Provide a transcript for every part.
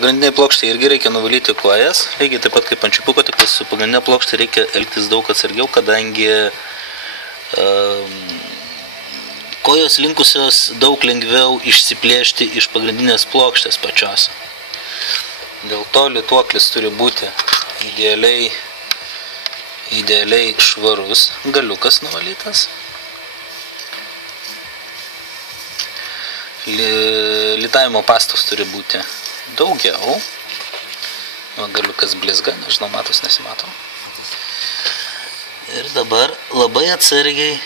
pagrindiniai plokštai irgi reikia nuvalyti kojas, lygiai taip pat kaip ant čiupuko, tik su pagrindinė plokštai reikia elgtis daug atsargiau, kadangi kojos linkusios daug lengviau išsiplėšti iš pagrindinės plokštės pačios. Dėl to lituoklis turi būti idealiai švarus, galiukas nuvalytas. Litavimo pastos turi būti daugiau. Galiukas blizga, nežinau, matos, nesimato. Ir dabar labai atsargiai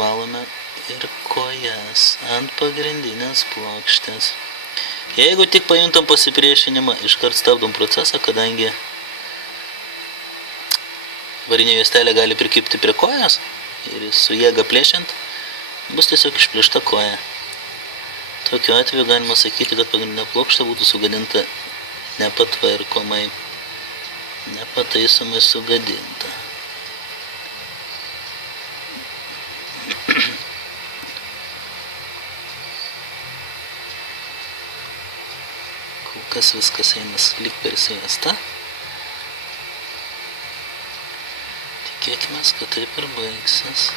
valome ir kojas ant pagrindinės plokštės. Jeigu tik pajuntam pasipriešinimą, iškart stabdom procesą, kadangi varinė juostelė gali prikibti prie kojas ir su jėga plėšiant bus tiesiog išplėšta koja. Tokiu atveju galima sakyti, kad pagrindinė plokštė būtų sugadinta nepatvarkomai, nepataisomai sugadinta. Kol kas viskas eina lyg per sviestą. Tikėkime, kad taip ir baigsis.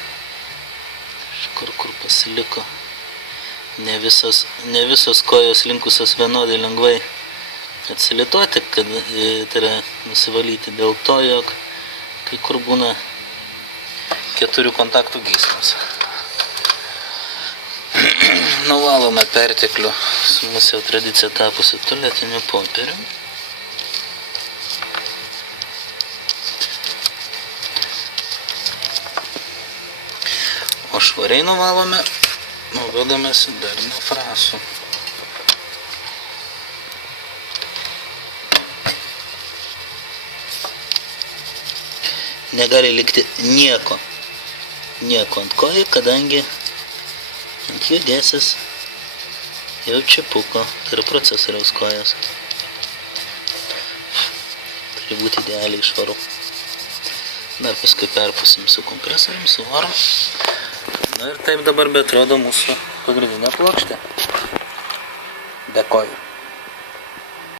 Kur pasiliko. Ne visos kojos linkusios vienodai lengvai atsilituoti, tai yra nusivalyti dėl to, jog kai kur būna 4 kontaktų gyslos. Nuvalome perteklių su mūsų jau tradicija tapusi tualetiniu popieriu. O švariai nuvalome naudodamasi darniu frasu. Negali likti nieko ant kojų, kadangi ant jų dėsis jau čiapuko, tai yra procesoriaus kojos. Turi būti idealiai švaru. Dar paskui perpusim su kompresorium, su varom. Na ir taip dabar beatrodo mūsų pagrindinė plokštė. Dėkoju.